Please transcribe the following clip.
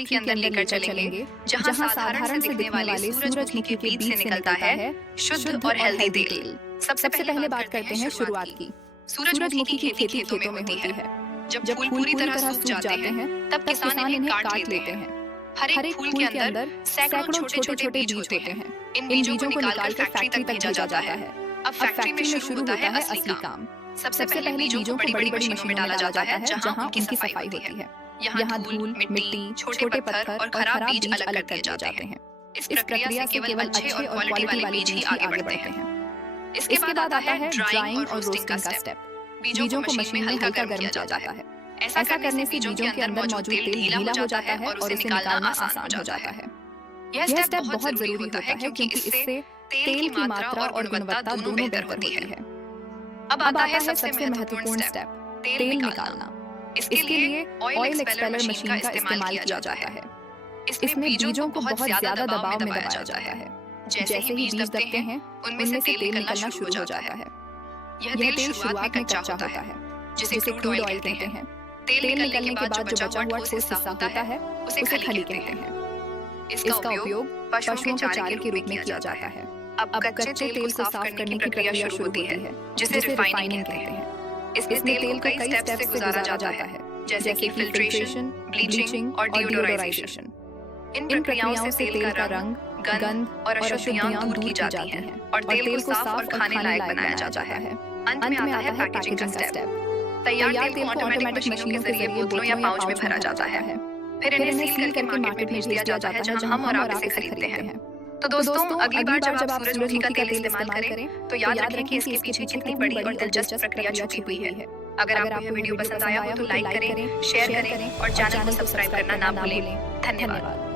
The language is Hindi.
फैक्ट्री के अंदर लेकर चलेंगे जहां साधारण से दिखने वाले सूरजमुखी के बीज से निकलता है शुद्ध और हेल्दी तेल। सबसे पहले बात करते हैं शुरुआत की। सूरजमुखी की खेती खेतों में होती है। जब फूल पूरी तरह सूख जाते हैं तब किसान इन्हें काट लेते हैं। हर एक फूल के अंदर सैकड़ों छोटे-छोटे बीज होते हैं। इन बीजों को निकालकर फैक्ट्री तक भेजा जाता है। अब फैक्ट्री में शुरू होता है असली काम। सबसे पहले बीजों को बड़ी-बड़ी मशीनों में डाला जाता है जहां उनकी सफाई होती है। यहाँ धूल, मिट्टी, छोटे पत्थर और खराब बीज अलग कर दिए जाते हैं। इस प्रक्रिया से केवल अच्छे और क्वालिटी वाले बीज ही आगे बढ़ते हैं। इसके बाद आता है ड्राइंग और रोस्टिंग का स्टेप। बीजों को मशीन में हल्का गर्म किया जाता है। ऐसा करने से बीजों के अंदर मौजूद तेल ढीला हो जाता है और उसे निकालना आसान हो जाता है। यह स्टेप बहुत जरूरी होता है क्योंकि इससे तेल की मात्रा और गुणवत्ता दोनों बेहतर होती है। अब आता है सबसे महत्वपूर्ण स्टेप, तेल निकालना। इसके लिए ऑयल एक्सपेलर मशीन का इस्तेमाल किया जाता है। इसमें बीजों को बहुत ज्यादा दबाव में दबाया जाता है। जैसे ही बीज दबते हैं उनमें से तेल निकलना शुरू हो जाता है। यह तेल शुरुआत में कच्चा होता है जिसे क्रूड ऑयल कहते हैं। तेल निकलने के बाद जो बचा हुआ ठोस हिस्सा होता है उसे खली कहते हैं। इसका उपयोग पशुओं के चारे के रूप में किया जाता है। अब कच्चे तेल को साफ करने की प्रक्रिया शुरू होती है जिसे रिफाइनिंग कहते हैं। इसमें तेल को कई स्टेप्स से गुजारा जाता है जैसे कि फिल्ट्रेशन, ब्लीचिंग और डिओडोराइजेशन। इन प्रक्रियाओं से तेल का रंग, गंध और अशुद्धियां दूर की जाती हैं और तेल को साफ और खाने लायक बनाया जाता है। अंत में आता है पैकेजिंग का स्टेप। तैयार तेल को ऑटोमेटिक मशीनों के जरिए बोतलों या पाउच में भरा जाता है। फिर इन्हें सील करके मार्केट में भेज दिया जाता है जहां हम और आप इसे खरीदते हैं। तो दोस्तों, अगली बार जब आप सूरजमुखी का तेल इस्तेमाल करें तो याद रखें कि इसके पीछे कितनी बड़ी और दिलचस्प प्रक्रिया छुपी हुई है। अगर आपको यह वीडियो पसंद आया हो तो लाइक करें, शेयर करें और चैनल को सब्सक्राइब करना ना भूलें। धन्यवाद।